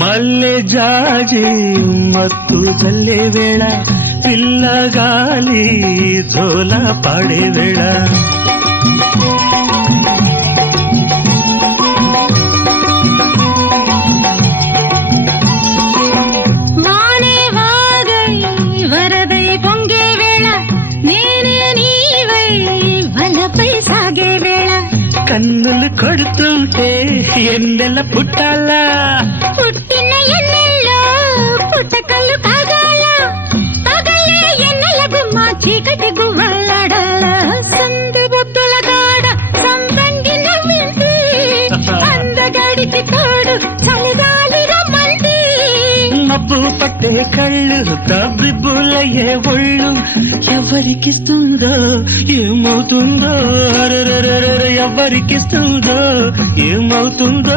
మల్లె జాజి మత్తు జల్లే వేళ పిల్లగాలి జోల పాడే వేళ కన్నులు కొడుతుంటే ఎన్నెల పుట్టాలా పుట్టిన ఎన్నెల్లో పుట్టకళ్ళు కాగాల పగలే ఎన్నెల గుమ్మ చీకటి గువ్వలాడాల సంది బుద్ధుల గాడ సంపంగి నవ్వింది అందగాడికి తోడు చలిగాలి రమ్మంది మబ్బు పట్టే కళ్ళు తబ్బిబ్బులయ్యే ఒళ్ళు ఎవరికిస్తుందో ఏమవుతుందో ఎవరికిస్తుందో ఏమవుతుందో